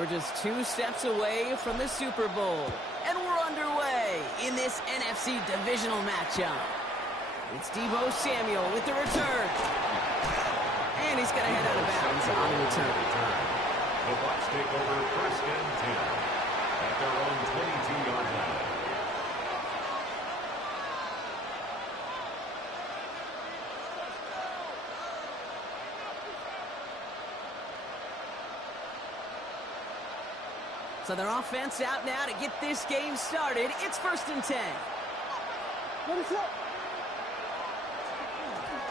We're just 2 steps away from the Super Bowl. And we're underway in this NFC divisional matchup. It's Deebo Samuel with the return. And he's going to head out of bounds on the return. The Bucs take over 1st and 10 at their own 22-yard line. So their offense out now to get this game started. It's 1st and 10.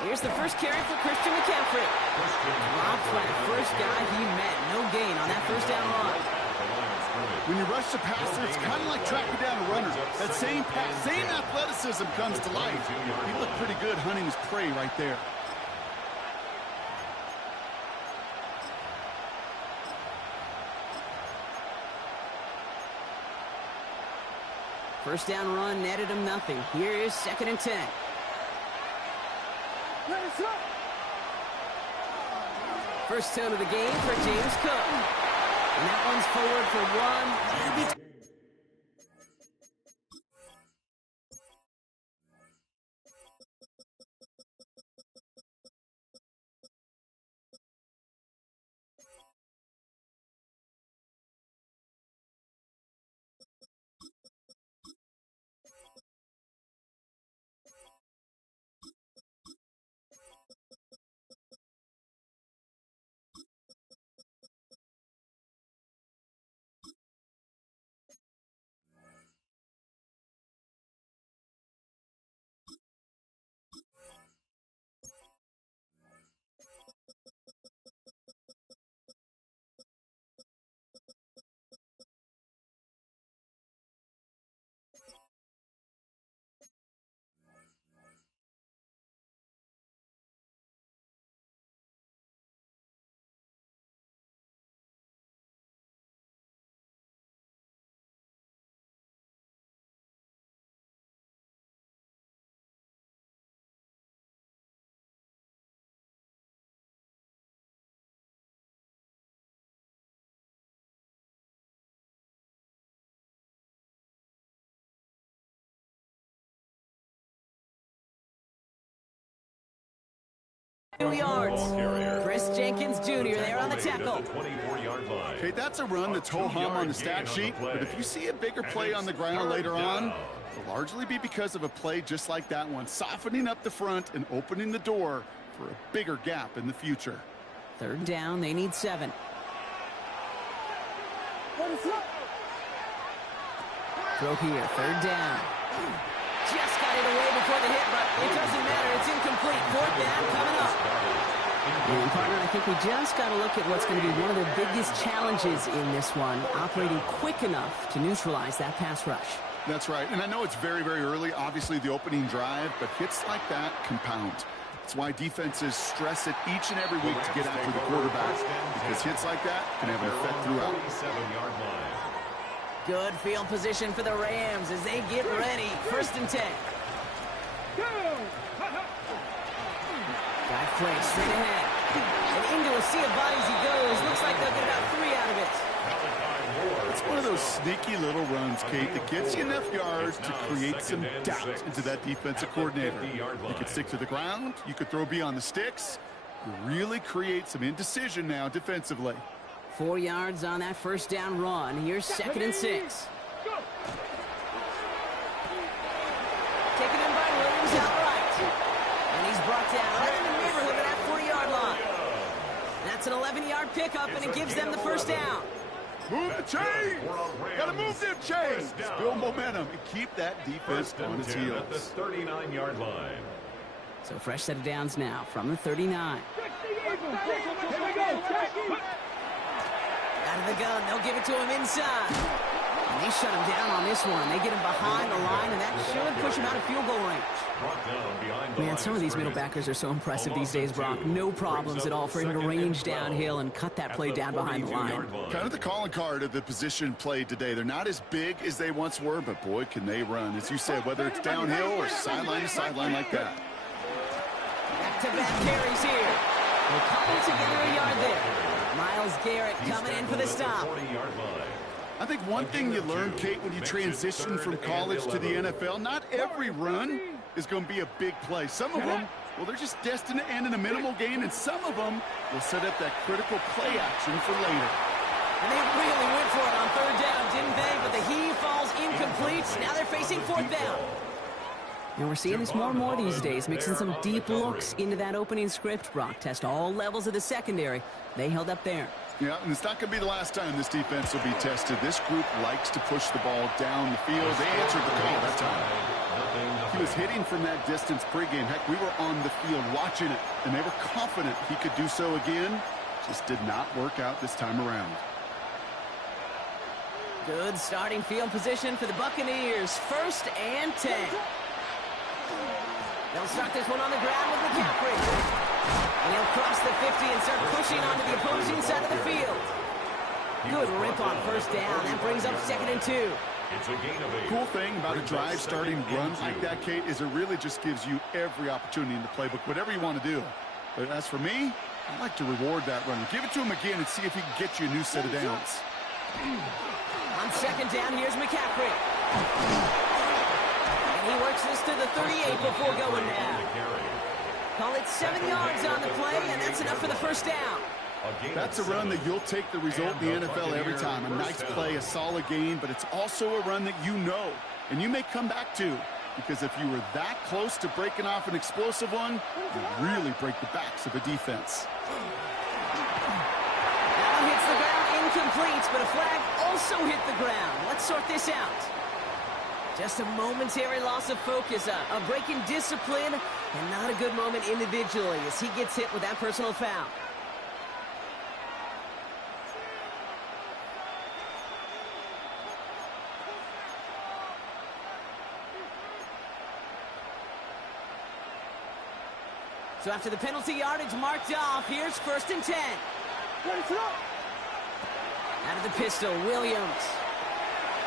Here's the first carry for Christian McCaffrey. Dropped by the first guy he met. No gain on that 1st down run. When you rush the passer, it's kind of like tracking down a runner. That same athleticism comes to life. He looked pretty good hunting his prey right there. First down run netted him nothing. Here is 2nd and 10. First tone of the game for James Cook. And that one's forward for 1. Yards. Chris Jenkins Jr. there on the tackle. Okay, that's a run that's ho-hum on the stat sheet, but if you see a bigger play on the ground later on, it'll largely be because of a play just like that one, softening up the front and opening the door for a bigger gap in the future. 3rd down, they need 7. Throw here, 3rd down. Just got it away before the hit, but it doesn't matter. It's incomplete. 4th down coming up. And, partner, I think we just got to look at what's going to be one of the biggest challenges in this one, operating quick enough to neutralize that pass rush. That's right, and I know it's very, very early, obviously the opening drive, but hits like that compound. That's why defenses stress it each and every week to get after the quarterback, because hits like that can have an effect throughout. Good field position for the Rams as they get ready. 1st and 10. Got play straight ahead. And into a sea of bodies he goes. Looks like they'll get about 3 out of it. It's one of those sneaky little runs, Kate, that gets you enough yards to create some doubt into that defensive coordinator. You could stick to the ground. You could throw beyond the sticks. You really create some indecision now defensively. 4 yards on that 1st down run. Here's 2nd and 6. Taken in by Williams outright. And he's brought down right in the neighborhood of that 40-yard line. That's an 11-yard pickup, and it gives them the 1st down. Move the chains! Gotta move them chains! Build momentum and keep that defense on its heels. At the 39-yard line. So fresh set of downs now from the 39. Out of the gun, they'll give it to him inside. And they shut him down on this one. They get him behind the line, and that should push him out of field goal range. Man, some of these middle backers are so impressive these days, Brock. No problems at all for him to range downhill and cut that play down behind the line. Kind of the calling card of the position played today. They're not as big as they once were, but boy, can they run. As you said, whether it's downhill or sideline to sideline like that. Back-to-back carries here. They'll couple together a yard there. Miles Garrett coming in for the stop. I think one thing you learn, Kate, when you transition from college to the NFL, not every run is going to be a big play. Some of them, well, they're just destined to end in a minimal gain, and some of them will set up that critical play action for later. And they really went for it on third down, didn't they? But the heave falls incomplete. Now they're facing fourth down. And we're seeing this more and more these days, mixing some deep looks into that opening script. Brock test all levels of the secondary. They held up there. Yeah, and it's not going to be the last time this defense will be tested. This group likes to push the ball down the field. They answered the call that time. He was hitting from that distance pregame. Heck, we were on the field watching it, and they were confident he could do so again. Just did not work out this time around. Good starting field position for the Buccaneers. 1st and 10. They'll start this one on the ground with McCaffrey. And he'll cross the 50 and start pushing onto the opposing side of the field. Good rip on 1st down. That brings up 2nd and 2. Cool thing about a drive starting run like that, Kate, is it really just gives you every opportunity in the playbook, whatever you want to do. But as for me, I like to reward that run. Give it to him again and see if he can get you a new set of downs. On 2nd down, here's McCaffrey. And he works this to the 38 before going down. Call it 7 yards on the play, and that's enough for the 1st down. That's a run that you'll take the result in the NFL every time. A nice play, a solid gain, but it's also a run that you know, and you may come back to, because if you were that close to breaking off an explosive one, you really break the backs of a defense. Now hits the ground, incomplete, but a flag also hit the ground. Let's sort this out. Just a momentary loss of focus, a break in discipline, and not a good moment individually as he gets hit with that personal foul. So after the penalty yardage marked off, here's 1st and 10. Out of the pistol, Williams.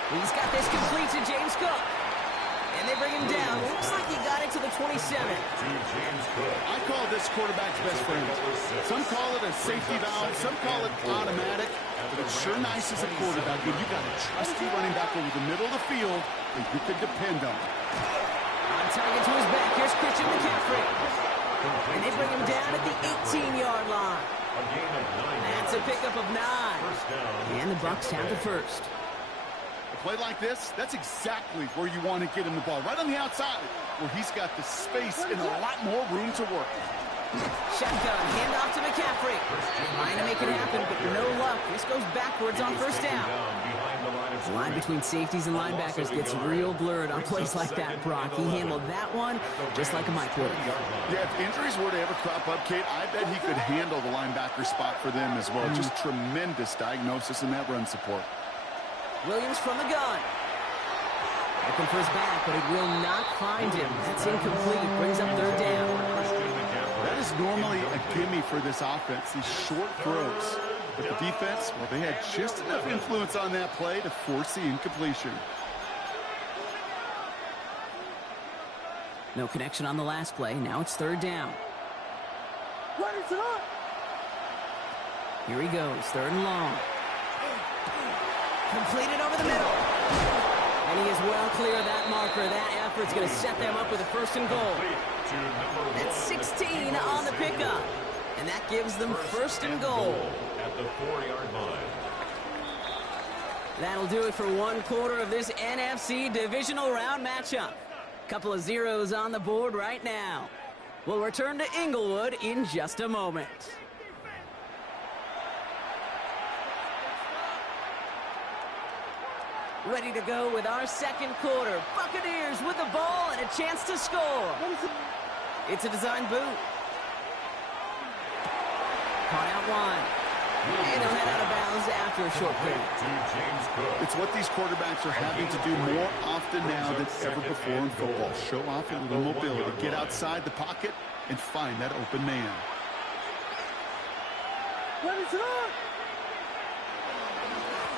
He's got this complete to James Cook. And they bring him down. Looks like he got it to the 27. I call this quarterback's best friend. Some call it a safety valve, some call it automatic, but it's sure nice as a quarterback when you got a trusty running back over the middle of the field that you can depend on. On target to his back, here's Christian McCaffrey. And they bring him down at the 18-yard line. That's a pickup of 9. And the Bucs have the 1st. A play like this, that's exactly where you want to get him the ball. Right on the outside, where he's got the space and a lot more room to work. Shotgun, handoff to McCaffrey. Trying to make it happen, but no luck. This goes backwards on 1st down. The line between safeties and linebackers gets real blurred on plays like that, Brock. He handled that one just like a Mike would. Yeah, if injuries were to ever crop up, Kate, I bet he could handle the linebacker spot for them as well. Just tremendous diagnosis in that run support. Williams from the gun. Looking for his back, but it will not find him. That's incomplete. Brings up 3rd down. That is normally a gimme for this offense, these short throws. But the defense, well, they had just enough influence on that play to force the incompletion. No connection on the last play. Now it's 3rd down. Here he goes, 3rd and long. Completed over the middle. And he is well clear of that marker. That effort's going to set them up with a 1st and goal. That's 16 on the pickup. And that gives them 1st and goal. At the 4-yard line. That'll do it for 1/4 of this NFC divisional round matchup. Couple of zeros on the board right now. We'll return to Inglewood in just a moment. Ready to go with our 2nd quarter. Buccaneers with the ball and a chance to score. It's a design boot. Caught out wide. And he'll head out of bounds after a short period. It's what these quarterbacks are having to do more often now than ever before in football. Show off a little mobility. Get outside the pocket and find that open man.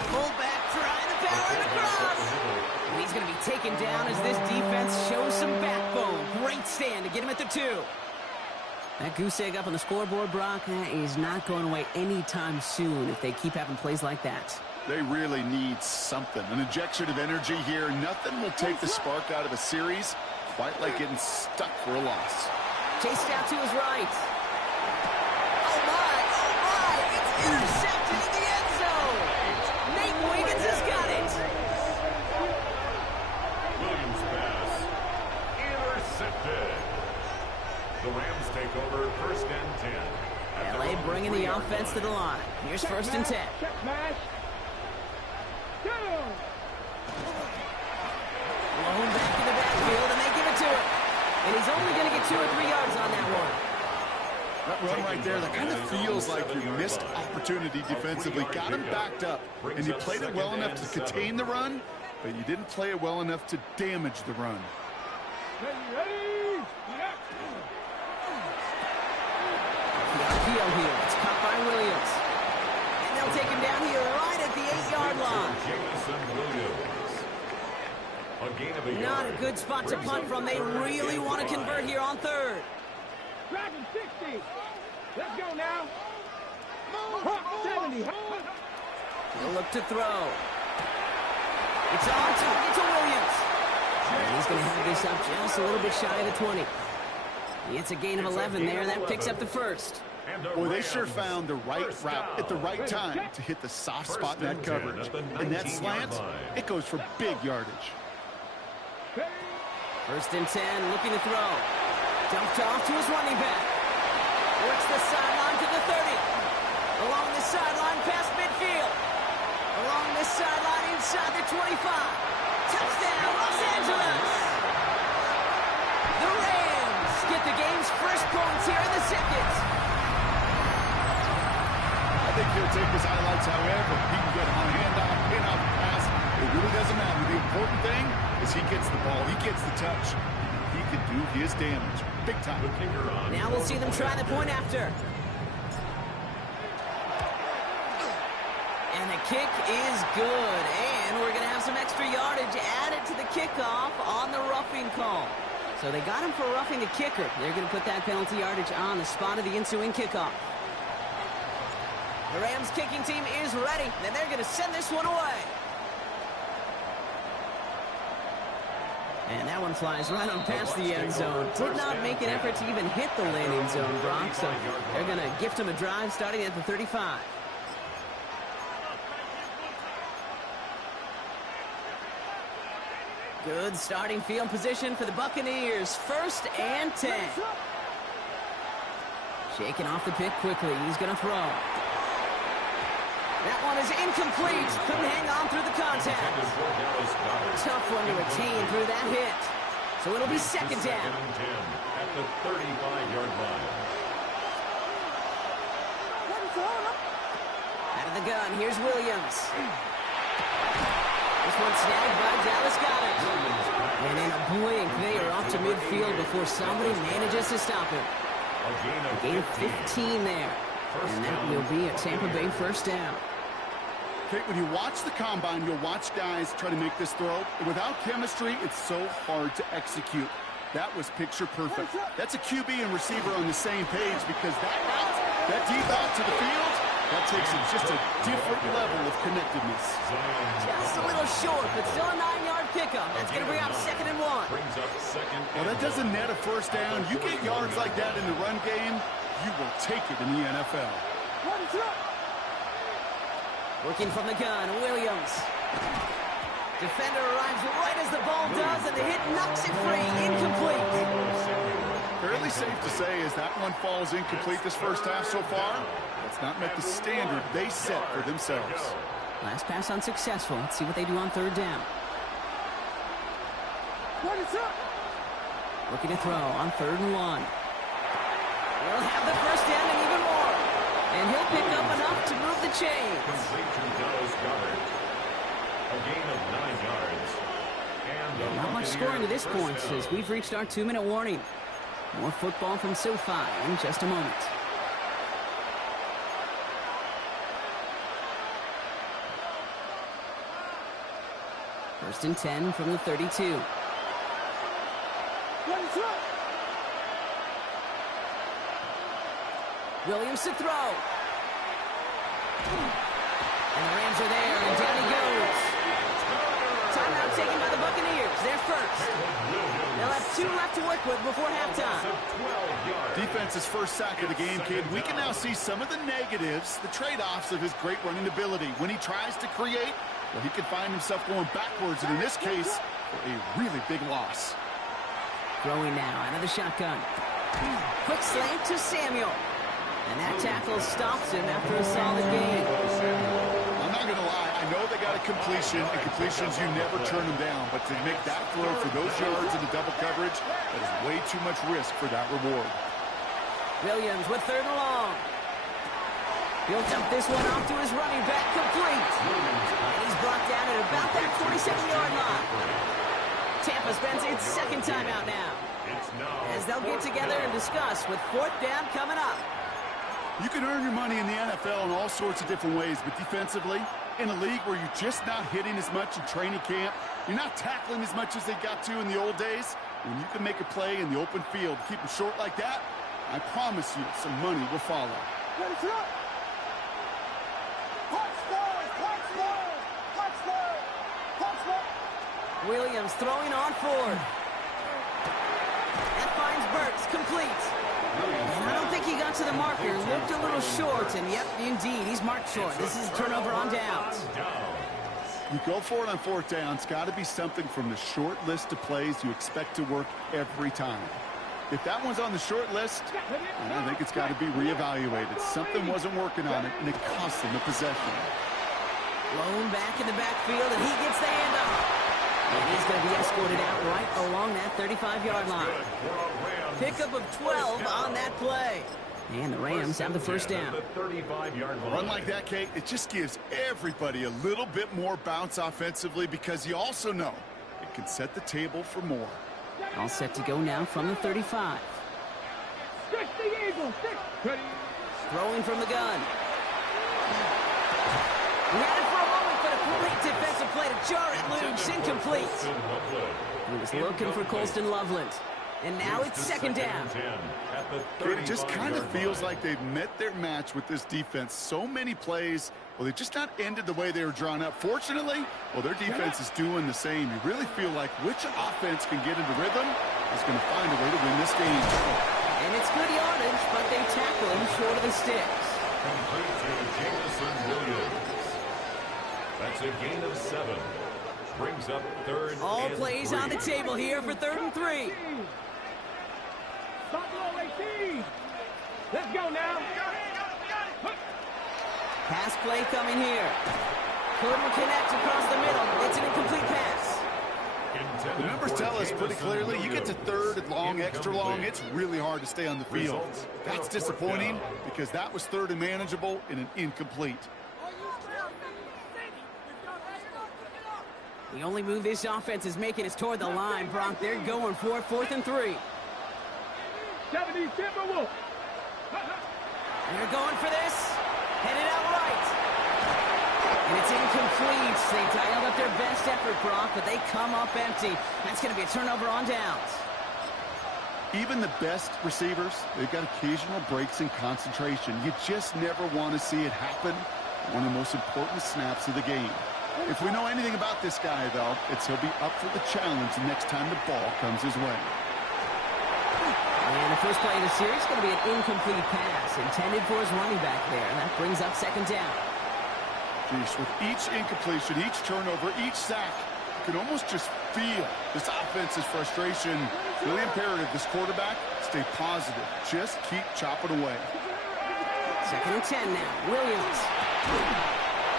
Fullback trying to power it across. And he's going to be taken down as this defense shows some backbone. Great stand to get him at the 2. That goose egg up on the scoreboard, Brock, is not going away anytime soon if they keep having plays like that. They really need something. An injection of energy here. Nothing will take the spark out of a series quite like getting stuck for a loss. Chased out to his right. Oh, my. It's intercepted in the end zone. Nate Wiggins has got it. Williams pass intercepted. The Rams take over first and 10. LA bringing the offense to the line. Here's first and 10. Blown back in the backfield, and they give it to him. And he's only going to get 2 or 3 yards on that one. That run right there, that kind of feels like you missed opportunity defensively. Got him backed up, and you played it well enough to contain the run, but you didn't play it well enough to damage the run. Arcadia here. It's caught by Williams. And they'll take him down here right at the 8-yard line. Not a good spot to punt from. They really want to convert here on third. Dragon 60. Let's go now. 70. He'll look to throw. It's on target to Williams. And he's going to have this up just a little bit shy of the 20. He gets a gain of 11 there, and that picks up the first. Boy, they sure found the right route at the right time to hit the soft spot in that coverage. And that slant, it goes for big yardage. First and 10, looking to throw. Dumped off to his running back. Works the sideline to the 30. Along the sideline past midfield. Along the sideline inside the 25. Touchdown, Los Angeles! The Rams get the game's first points here in the second. I think he'll take his highlights however. He can get on handoff, pin-off, pass. It really doesn't matter. The important thing is he gets the ball. He gets the touch. He can do his damage. Big time. Now we'll see them try the point after. And the kick is good. And we're going to have some extra yardage added to the kickoff on the roughing call. So they got him for roughing the kicker. They're going to put that penalty yardage on the spot of the ensuing kickoff. The Rams kicking team is ready. And they're going to send this one away. And that one flies right on past the end zone. Did not make an effort to even hit the landing zone, Brock. So they're going to gift him a drive starting at the 35. Good starting field position for the Buccaneers. First and 10. Shaking off the pick quickly. He's going to throw. That one is incomplete. Couldn't hang on through the contact. Tough one to retain through that hit. So it'll be second down. At the 35-yard line. Out of the gun, here's Williams. This one snagged by Dallas Goedert. And in a blink, they are off to midfield before somebody manages to stop him. A gain of 15 there. And that will be a Tampa Bay first down. Okay, when you watch the combine, you'll watch guys try to make this throw. Without chemistry, it's so hard to execute. That was picture perfect. That's a QB and receiver on the same page because that route, that deep out to the field, that takes it just a different level of connectedness. Just a little short, but still a 9-yard pickup. That's going to bring up 2nd and 1. Well, that doesn't net a first down. You get yards like that in the run game, you will take it in the NFL. Working from the gun, Williams. Defender arrives right as the ball does, and the hit knocks it free. Incomplete. Fairly safe to say as that one falls incomplete this first half so far, that's not met the standard they set for themselves. Last pass unsuccessful. Let's see what they do on third down. Looking to throw on 3rd and 1. He'll have the first down and even more. And he'll pick up enough to move the chains. A gain of 9 yards. And not much scoring to this point as we've reached our 2-minute warning. More football from SoFi in just a moment. First and 10 from the 32. Williams to throw. And the Rams are there, and down he goes. Timeout taken by the Buccaneers. They're first. They'll have 2 left to work with before halftime. Defense's first sack of the game, kid. We can now see some of the negatives, the trade-offs of his great running ability. When he tries to create, well, he can find himself going backwards, and in this case, a really big loss. Throwing now out of the shotgun. Quick slant to Samuel. And that tackle stops him after a solid game. I'm not going to lie. I know they got a completion, and completions, you never turn them down. But to make that throw for those yards in the double coverage, that is way too much risk for that reward. Williams with 3rd and long. He'll dump this one off to his running back, complete. And he's brought down at about that 47-yard line. Tampa spends its 2nd timeout now, as they'll get together and discuss with 4th down coming up. You can earn your money in the NFL in all sorts of different ways, but defensively, in a league where you're just not hitting as much in training camp, you're not tackling as much as they got to in the old days, when you can make a play in the open field, keep them short like that, I promise you some money will follow. Williams throwing on 4th. That finds Burks, complete. And I don't think he got to the marker. Looked a little short, and yep, indeed, he's marked short. This is a turnover on downs. You go for it on 4th down. It's got to be something from the short list of plays you expect to work every time. If that one's on the short list, I think it's got to be reevaluated. Something wasn't working on it, and it cost them the possession. Blown back in the backfield, and he gets the handoff. And he's going to be escorted out right along that 35-yard line. Pickup of 12 on that play. And the Rams have the 1st down. A run like that, Kate, it just gives everybody a little bit more bounce offensively because you also know it can set the table for more. All set to go now from the 35. Throwing from the gun. He had it for a moment, but a great defensive play to jar it loose. Incomplete. He was looking for Colston Loveland. And now it's 2nd down. It just kind of feels like they've met their match with this defense. So many plays, well, they just not ended the way they were drawn up. Fortunately, well, their defense is doing the same. You really feel like which offense can get into rhythm is going to find a way to win this game. And it's good yardage, but they tackle him short of the sticks. Complete to Jameson Williams. That's a gain of 7. Brings up 3rd All and plays 3. on the table here for 3rd and 3. Let's go now. Pass play coming here. Couldn't connect across the middle. It's an incomplete pass. The numbers tell us pretty clearly, you get to 3rd and long, extra long, it's really hard to stay on the field. That's disappointing because that was 3rd and manageable in an incomplete. The only move this offense is making is toward the line, Brock. They're going for 4th and 3. 70 Timberwolves. And they're going for this. Headed out right. And it's incomplete. They dialed up their best effort, Brock, but they come up empty. That's going to be a turnover on downs. Even the best receivers, they've got occasional breaks in concentration. You just never want to see it happen. One of the most important snaps of the game. If we know anything about this guy, though, it's he'll be up for the challenge the next time the ball comes his way. And the first play of the series is going to be an incomplete pass intended for his running back there. And that brings up 2nd down. Geez, with each incompletion, each turnover, each sack, you can almost just feel this offense's frustration. Really imperative, this quarterback, stay positive. Just keep chopping away. 2nd and 10 now. Williams.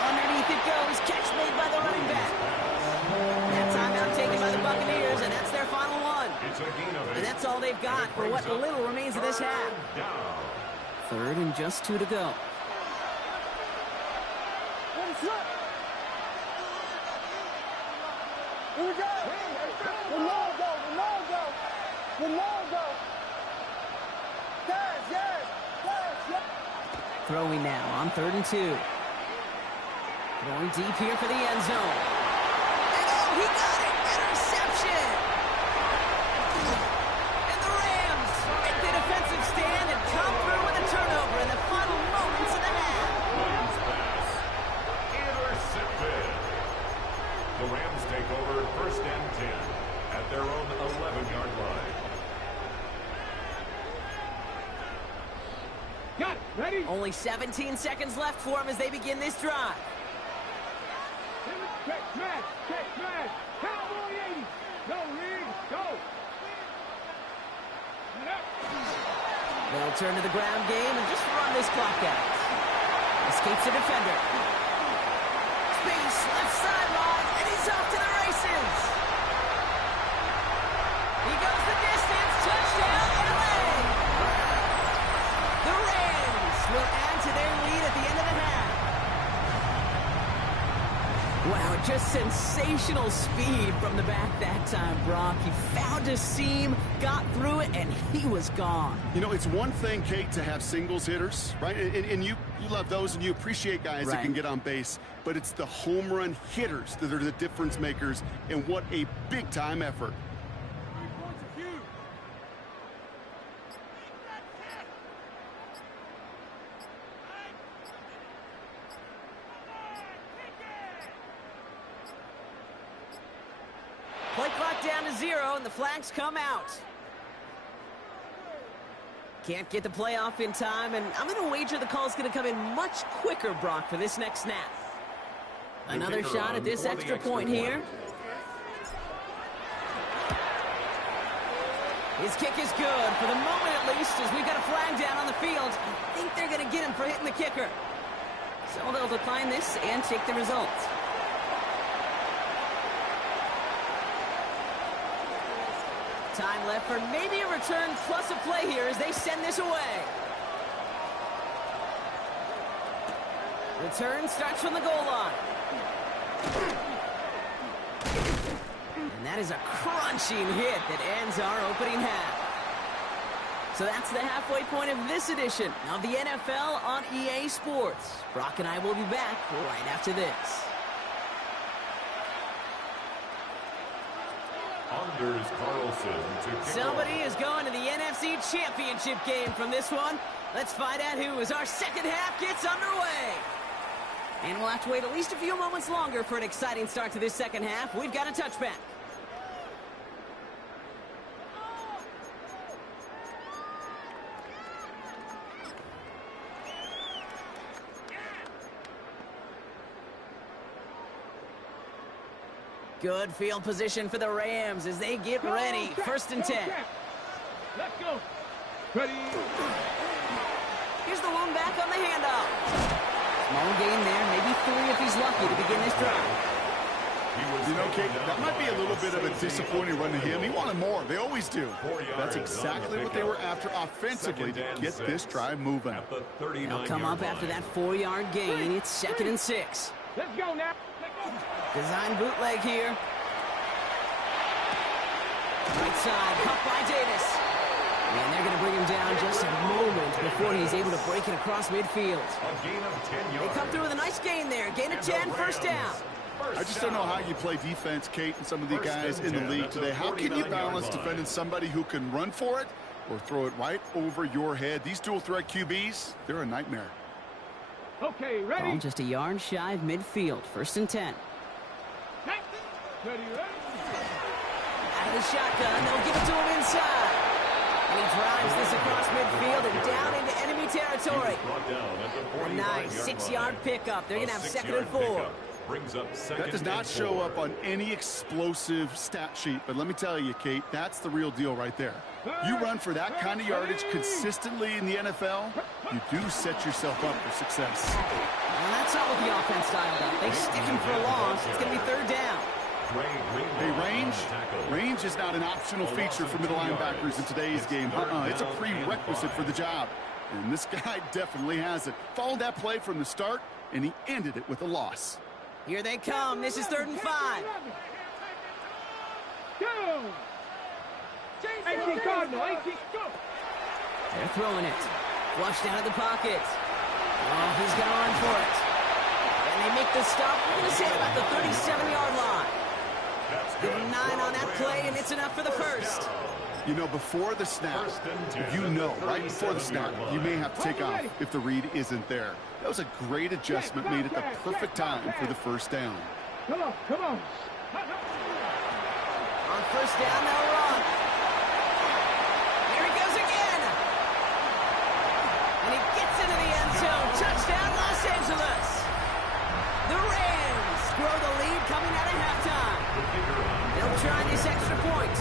Underneath it goes. Catch made by the running back. That timeout taken by the Buccaneers, and that's their final one. And that's all they've got for what little remains of this half. 3rd and just 2 to go. Here we go. Ronaldo. Yes. Throwing now on 3rd and 2. Going deep here for the end zone. And oh, he got it! Interception! And the Rams make the defensive stand and come through with a turnover in the The Rams take over 1st and 10 at their own 11-yard line. Got it. Ready? Only 17 seconds left for them as they begin this drive. Check smash. Check smash. Cowboy 80. No lead. Go. They'll turn to the ground game and just run this clock out. Escapes the defender. Space, left sideline, and he's off to the races. He goes the distance. Touchdown, LA. The Rams will add to their lead at the end of the half. Wow, just sensational speed from the back that time, Brock. He found a seam, got through it, and he was gone. You know, it's one thing, Kate, to have singles hitters, right? And you love those, and you appreciate guys that can get on base. But it's the home run hitters that are the difference makers, and what a big-time effort. 3 points a few. Play clock down to 0, and the flags come out. Can't get the play off in time, and I'm going to wager the call's going to come in much quicker, Brock, for this next snap. Another shot at this extra point here. His kick is good, for the moment at least, as we've got a flag down on the field. I think they're going to get him for hitting the kicker. So they'll decline this and take the result. Time left for maybe a return plus a play here as they send this away. Return starts from the goal line. And that is a crunching hit that ends our opening half. So that's the halfway point of this edition of the NFL on EA Sports. Brock and I will be back right after this. Anders Carlson to kick Somebody off. is going to the NFC Championship game from this one. Let's find out who as our second half gets underway. And we'll have to wait at least a few moments longer for an exciting start to this second half. We've got a touchback. Good field position for the Rams as they get ready. 1st and 10. Let's go. Ready. Here's the one back on the handoff. Small gain there, maybe 3 if he's lucky to begin this drive. You know, Kate, that might be a little bit of a disappointing run to him. He wanted more. They always do. That's exactly what they were after offensively to get this drive moving. They'll come up after that 4-yard gain. It's 2nd and 6. Let's go now. Design bootleg here. Right side, cut by Davis. And they're going to bring him down just a moment before he's able to break it across midfield. They come through with a nice gain there. Gain of 10, 1st down. I just don't know how you play defense, Kate, and some of the guys in the league today. How can you balance defending somebody who can run for it or throw it right over your head? These dual-threat QBs, they're a nightmare. Okay, ready. Ball just a yard shy of midfield. 1st and 10. Ready, ready. Out of the shotgun, they'll give it to him inside. And he drives this across midfield and down into enemy territory. A nice 6-yard pickup. They're going to have 2nd and 4. That does not show up on any explosive stat sheet, but let me tell you, Kate, that's the real deal right there. You run for that kind of yardage consistently in the NFL, you do set yourself up for success. Well, that's not what the offense styled up. They stick him for a loss. It's going to be 3rd down. Hey, range is not an optional feature for middle linebackers in today's game. It's a prerequisite for the job. And this guy definitely has it. Followed that play from the start, and he ended it with a loss. Here they come. This is 3rd and 5. Go. 18 Cardinal, 18, go. They're throwing it. Flushed out of the pocket. Oh, he's going to run for it. And they make the stop. We're going to say about the 37-yard line. Give him 9 on that play, and it's enough for the 1st. You know, before the snap, right before the snap, you may have to take off if the read isn't there. That was a great adjustment made at the perfect time for the 1st down. Come on, come on. On first down, they'll run. Here he goes again. And he gets into the end zone. Touchdown, Los Angeles. The Rams grow the lead coming out of halftime. They'll try this extra point.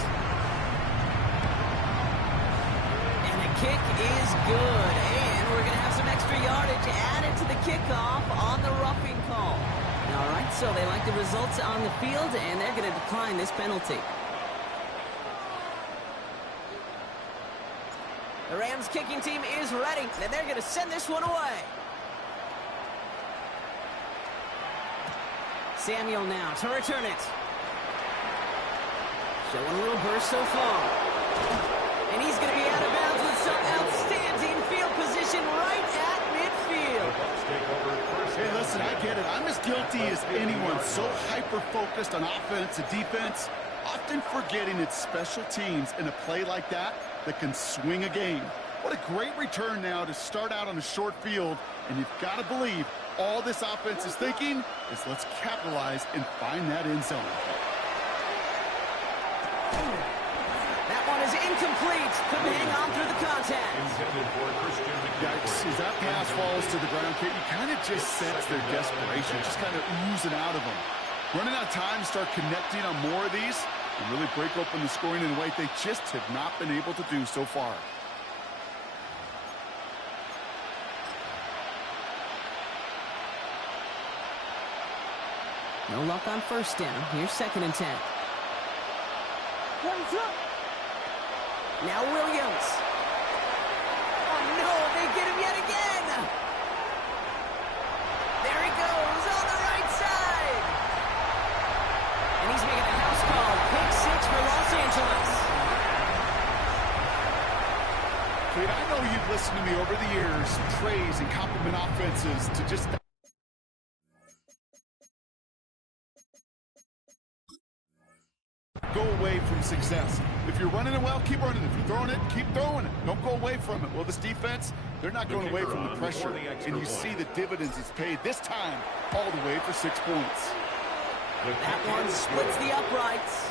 And the kick is good. And we're going to have some extra yardage added to the kickoff on the roughing call. All right, so they like the results on the field, and they're going to decline this penalty. The Rams kicking team is ready, and they're going to send this one away. Samuel now to return it. Showing a little burst so far. And he's going to be out of bounds with some outstanding field position right at midfield. Hey, listen, I get it. I'm as guilty as anyone. So hyper-focused on offense and defense, often forgetting it's special teams in a play like that can swing a game. What a great return now to start out on a short field, and you've got to believe all this offense is thinking is let's capitalize and find that end zone. That one is incomplete. Couldn't hang on through the contact. Yikes, as that pass falls to the ground, Kate, you kind of just sense their desperation, just kind of oozing out of them. Running out of time to start connecting on more of these and really break open the scoring in a way they just have not been able to do so far. No luck on first down. Here's 2nd and 10. Now Williams. Oh, no, they get him yet again. There he goes on the right side. And he's making a house call. Pick 6 for Los Angeles. Kate, I know you've listened to me over the years praise and compliment offenses to just go away from success. If you're running it well, keep running it. If you're throwing it, keep throwing it. Don't go away from it. Well, this defense, they're not going away from the pressure. And you see the dividends it's paid this time all the way for 6 points. That one splits the uprights.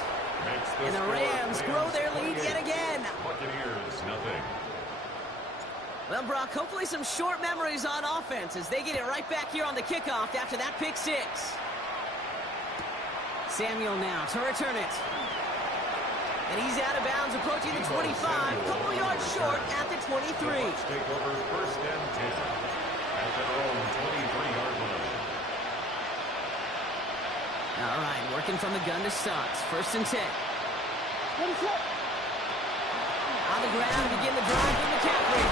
And the Rams grow their lead yet again. Buccaneers, nothing. Well, Brock, hopefully some short memories on offense as they get it right back here on the kickoff after that pick 6. Samuel now to return it. And he's out of bounds, approaching the 25, couple yards short at the 23. Take over 1st and 10 at their own 23-yard line. All right, working from the gun to start. 1st and 10. On the ground, begin the drive with McCaffrey.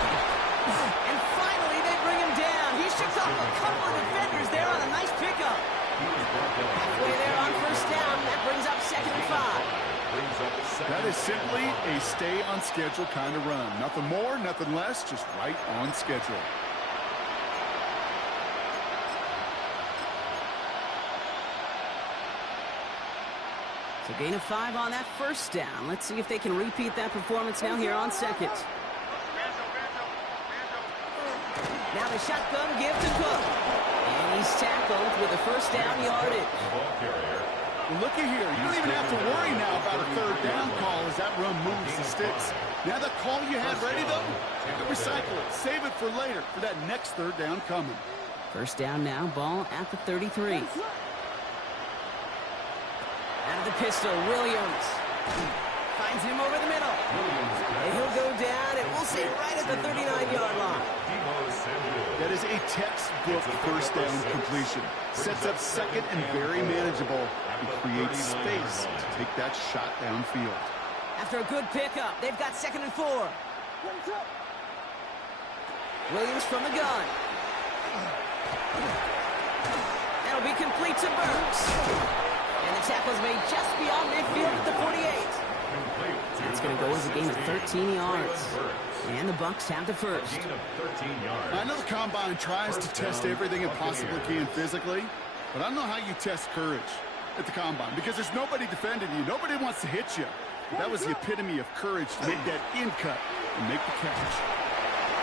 And finally, they bring him down. He shoots off a couple of defenders there on a nice pickup. Halfway there on 1st down. That brings up 2nd and 5. That is simply a stay-on-schedule kind of run. Nothing more, nothing less, just right on schedule. So gain of 5 on that 1st down. Let's see if they can repeat that performance now here on 2nd. Now the shotgun give to Cook. And he's tackled with a 1st down yardage. Well, looky here. You don't even have to worry now about a 3rd down call as that run moves the sticks. Now that call you had ready, though, you can recycle it. Save it for later for that next 3rd down coming. 1st down now, ball at the 33. Out of the pistol, Williams. Finds him over the middle. And he'll go down, and we'll say right at the 39-yard line. That is a textbook 1st down completion. Sets up 2nd and very manageable. And creates space to take that shot downfield. After a good pickup, they've got 2nd and 4. Williams from the gun. That'll be complete to Burks. And the tackle's made just beyond midfield at the 48. That's going to go as a gain of 13 yards. And the Bucs have the 1st. I know the Combine tries to test everything it possibly can physically, but I don't know how you test courage at the Combine because there's nobody defending you. Nobody wants to hit you. That was the epitome of courage to make that in cut and make the catch.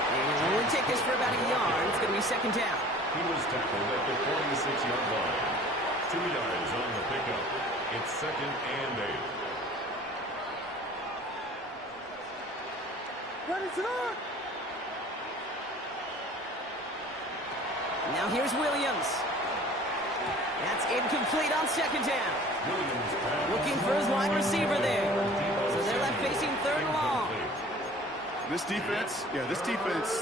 And we'll take this for about a yard. It's going to be 2nd down. He was tackled at the 46-yard line. 2 yards on the pickup. It's 2nd and 8. Now here's Williams. That's incomplete on 2nd down. Looking for his wide receiver there. So they're left facing 3rd and long. This defense,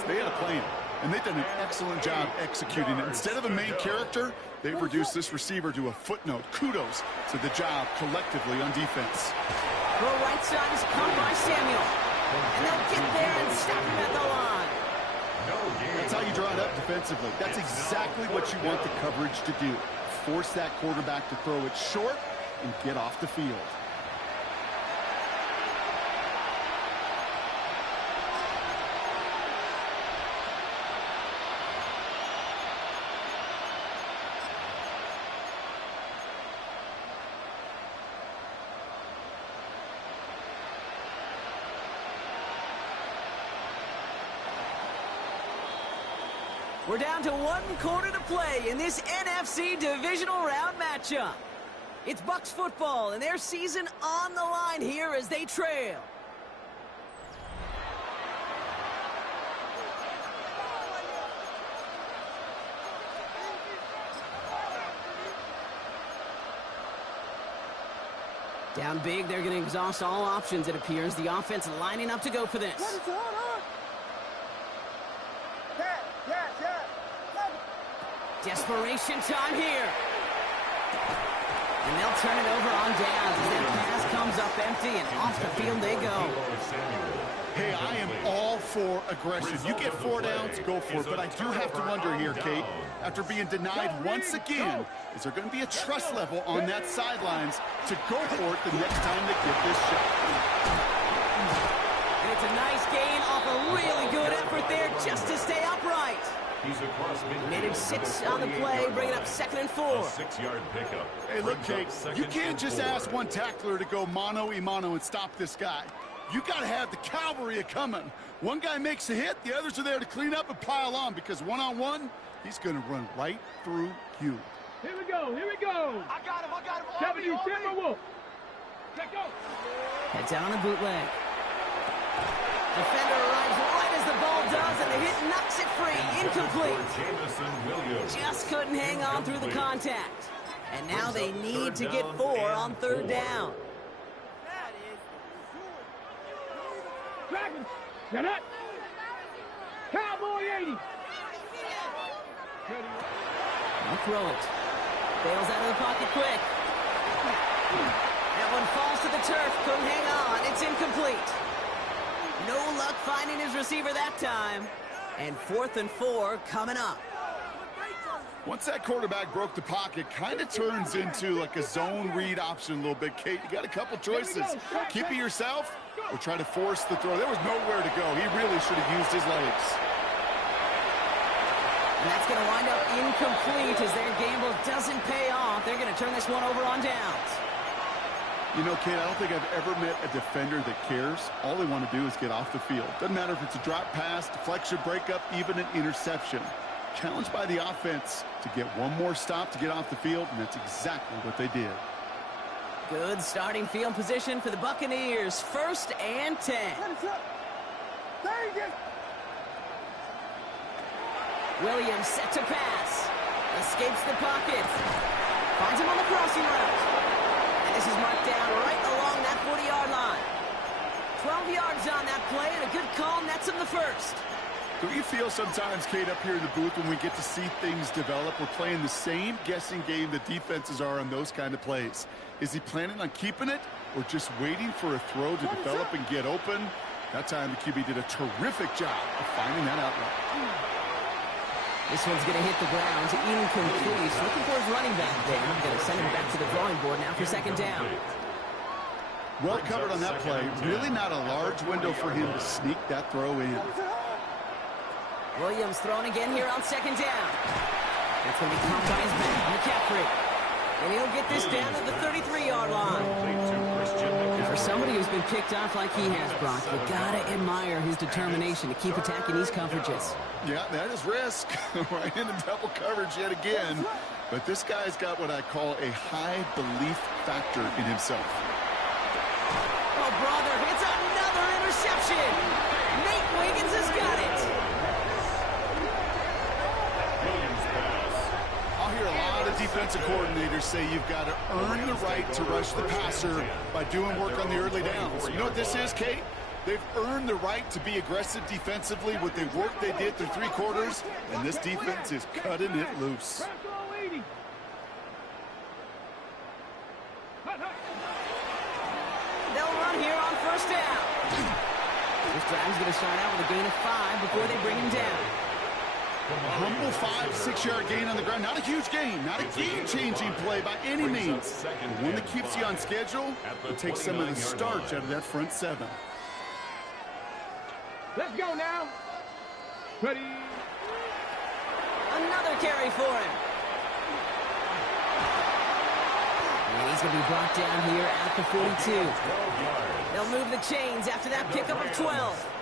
they had a plan. And they've done an excellent job executing it. Instead of a main character, they've reduced this receiver to a footnote. Kudos to the job collectively on defense. The right side is caught by Samuel. And they'll get there and stop him at the line. That's how you draw it up defensively. That's exactly what you want the coverage to do. Force that quarterback to throw it short and get off the field. We're down to 1 quarter to play in this NFC divisional round matchup. It's Bucs football and their season on the line here as they trail. Down big, they're going to exhaust all options, it appears. The offense lining up to go for this. Desperation time here. And they'll turn it over on downs as that pass comes up empty and off the field they go. Hey, I am all for aggression. You get 4 downs, go for it. But I do have to wonder here, Kate, after being denied once again, is there going to be a trust level on that sidelines to go for it the next time they get this shot? And it's a nice gain off a really good effort there just to stay upright. He's across midfield. Made it 6 on the play, bringing up 2nd and 4. A 6-yard pickup. Hey, look, Kate, you can't just ask one tackler to go mano-a-mano and stop this guy. You got to have the cavalry coming. One guy makes a hit, the others are there to clean up and pile on because one-on-one, he's going to run right through you. Here we go. I got him. 70 Timberwolf. Let go. Heads out on a bootleg. Defender arrives right as the ball does, and the hit knocks it free. Incomplete. Just couldn't hang on through the contact. And now they need to get 4 on 3rd down. Dragons. Get up. Cowboy 80. I'll throw it. Bails out of the pocket quick. That one falls to the turf. Couldn't hang on. It's incomplete. No luck finding his receiver that time. And 4th and 4 coming up. Once that quarterback broke the pocket, kind of turns into like a zone read option a little bit. Kate, you got a couple choices. Keep it yourself or try to force the throw. There was nowhere to go. He really should have used his legs. And that's going to wind up incomplete as their gamble doesn't pay off. They're going to turn this one over on downs. You know, Kate, I don't think I've ever met a defender that cares. All they want to do is get off the field. Doesn't matter if it's a drop pass, deflection, breakup, even an interception. Challenged by the offense to get one more stop to get off the field, and that's exactly what they did. Good starting field position for the Buccaneers. 1st and 10. Williams set to pass. Escapes the pocket. Finds him on the crossing route. And this is marked down right along that 40-yard line. 12 yards on that play, and a good call nets him the 1st. Do you feel sometimes, Kate, up here in the booth when we get to see things develop, we're playing the same guessing game the defenses are on those kind of plays? Is he planning on keeping it or just waiting for a throw to develop and get open? That time the QB did a terrific job of finding that outlet. This one's going to hit the ground. Incomplete. Looking for his running back there. I'm going to send him back to the drawing board now for 2nd down. Well covered on that play. Really not a large window for him to sneak that throw in. Williams throwing again here on 2nd down. That's going to be caught by his back, McCaffrey. And he'll get this down to the 33-yard line. And for somebody who's been picked off like he has, Brock, you got to admire his determination to keep attacking these coverages. Yeah, that is risk. Right into double coverage yet again. But this guy's got what I call a high belief factor in himself. Oh, brother, it's another interception. Nate Wiggins has got it. I'll hear a lot of defensive coordinators say you've got to earn the right to rush the passer by doing work on the early downs. You know what this is, Kate? They've earned the right to be aggressive defensively with the work they did through 3 quarters, and this defense is cutting it loose. They'll run here on first down. This drive's going to start out with a gain of 5 before they bring him down. A humble 5-6-yard gain on the ground. Not a huge gain, not a game-changing play by any means. But one that keeps you on schedule and takes some of the starch out of that front 7. Let's go now. Ready. Another carry for him. And he's going to be brought down here at the 42. They'll move the chains after that pickup of 12.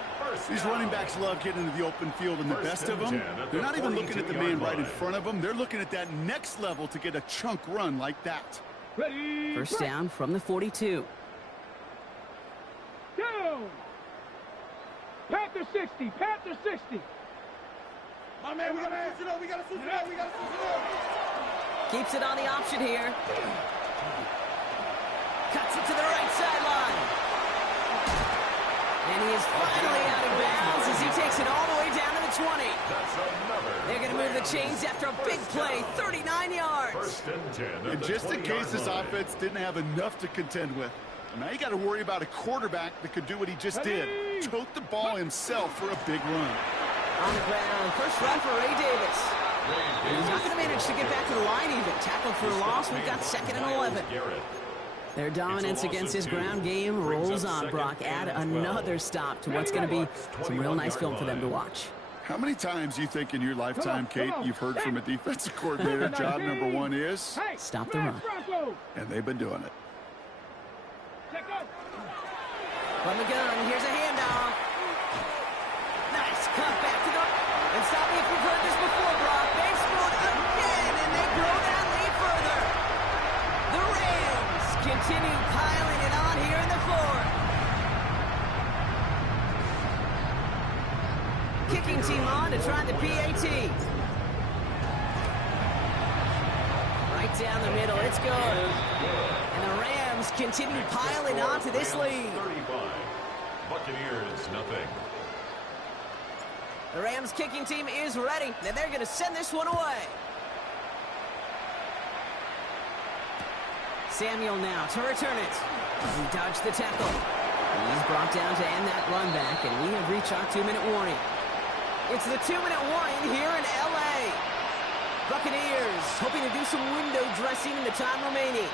These running backs love getting into the open field, and the best of them, they're not even looking at the man right in front of them. They're looking at that next level to get a chunk run like that. Ready. First down from the 42. Down. Panther 60. Panther 60. My man, we got to switch it up. We got to switch it up. We got to switch it up. Keeps it on the option here. Cuts it to the right sideline. And he is finally out of bounds as he takes it all the way down to the 20. They're going to move the chains after a big play, 39 yards. And just in case this offense didn't have enough to contend with, now you got to worry about a quarterback that could do what he just did. Tote the ball himself for a big run. On the ground, first run for Ray Davis. He's not going to manage to get back to the line even. Tackled for a loss. We've got 2nd and 11. Their dominance against his ground game rolls on, Brock. Add another stop to what's going to be some real nice film for them to watch. How many times do you think in your lifetime, Kate, you've heard from a defensive coordinator, job number 1 is? Stop the run. And they've been doing it. From the gun, here's a handoff. Nice cut back to the... And stop me if you've heard this before, Brock. They've scored again, and they grow that lead further. The Rams continue piling it on here in the 4th. Kicking team on to try the PAT. Right down the middle, it's good. And the Rams continue piling on to this lead. 35. Buccaneers, nothing. The Rams kicking team is ready, and they're going to send this one away. Samuel now to return it. He dodged the tackle. He's brought down to end that run back, and we have reached our 2-minute warning. It's the 2-minute warning here in L.A. Buccaneers hoping to do some window dressing in the time remaining.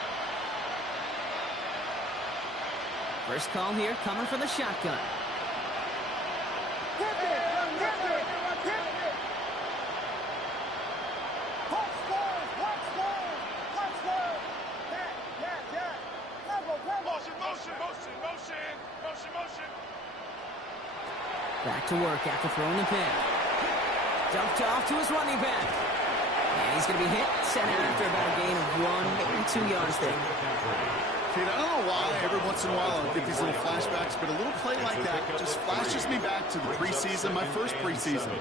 First call here coming from the shotgun. Back to work after throwing the pin. Dumped off to his running back. And he's going to be hit, sent out after about a gain of 1, maybe 2 yards there. Kate, I don't know why every once in a while I get these little flashbacks, but a little play like that just flashes me back to the preseason, my first preseason.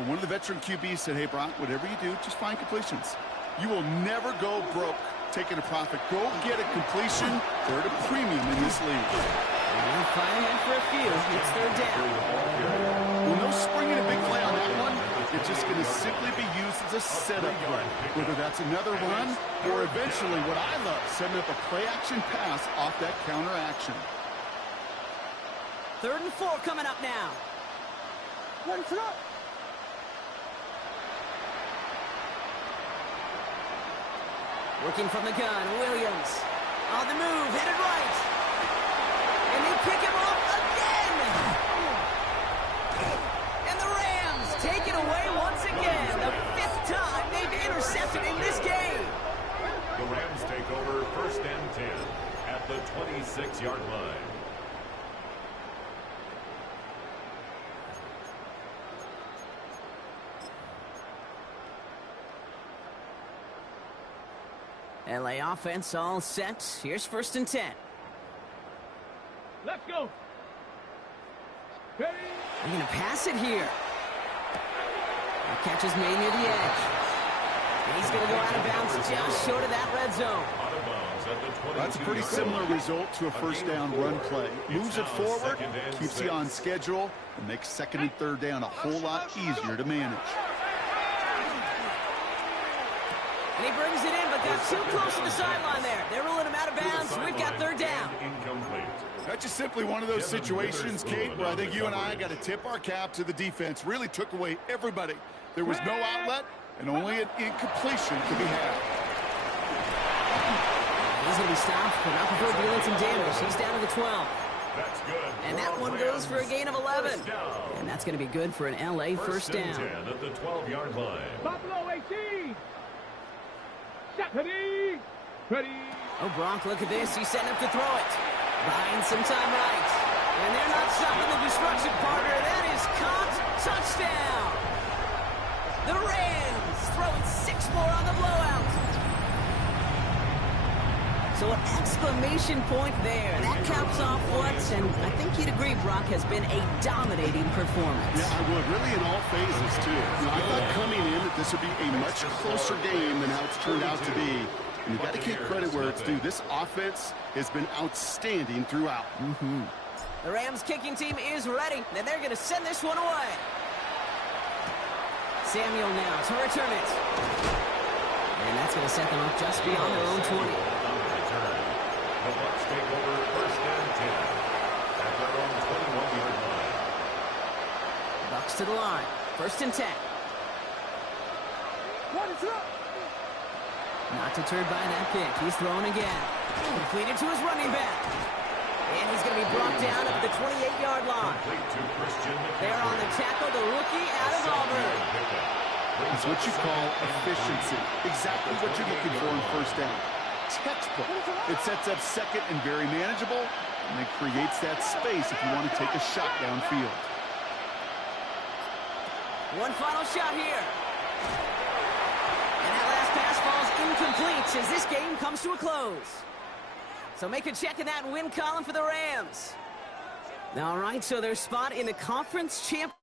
When one of the veteran QBs said, hey, Brock, whatever you do, just find completions. You will never go broke taking a profit. Go get a completion. They're at a premium in this league. And flying ahead for a few. It's 3rd down. Well, no springing a big play on that one. It's just going to simply be used as a setup play. Whether that's another run or eventually what I love, setting up a play-action pass off that counter action. 3rd and 4 coming up now. Working from the gun, Williams. On the move, headed right. And they pick him off again. And the Rams take it away once again. The 5th time they've intercepted in this game. The Rams take over 1st and 10 at the 26-yard line. LA offense all set. Here's 1st and 10. Let's go. Ready? They're going to pass it here. The catch is made near the edge. And he's going to go out of bounds just short of that red zone. That's a pretty similar result to a 1st down run play. Moves it forward, keeps you on schedule, and makes 2nd and 3rd down a whole lot easier to manage. And he brings it in, but got too close to the sideline there. They're ruling him out of bounds. We've got 3rd down. That's just simply one of those situations, Kate, where I think you and I got to tip our cap to the defense. Really took away everybody. There was no outlet, and only an incompletion could be had. He's going to be stopped, but not before dealing some damage. He's down to the 12. That's good. And that one goes for a gain of 11. And that's going to be good for an LA 1st down. 10 at the 12-yard line. Buffalo 18. Set. Ready. Ready. Oh, Gronk, look at this. He's setting up to throw it. Buying some time right. And they're not stopping the destruction, partner. That is caught. Touchdown. The Rams throwing 6 more on the blowout. So an exclamation point there. That caps off what, and I think you'd agree, Brock, has been a dominating performance. Yeah, I would. Really in all phases, too. You know, I thought coming in that this would be a much closer game than how it's turned out to be. And you've got to give credit where it's due. This offense has been outstanding throughout. The Rams kicking team is ready, and they're going to send this one away. Samuel now to return it. And that's going to set them up just beyond their own 20. The Bucs take over 1st and 10 at their own 21-yard line. Bucs to the line. 1st and 10. What is up? Not deterred by that kick. He's throwing again. Completed to his running back. And he's going to be brought down at the 28-yard line. There on the tackle, the rookie out of Auburn. It's what you call efficiency. Exactly what you're looking for in 1st down. Textbook. It sets up 2nd and very manageable, and it creates that space if you want to take a shot downfield. One final shot here. And that last pass falls incomplete as this game comes to a close. So make a check in that win column for the Rams. All right, so their spot in the conference championship.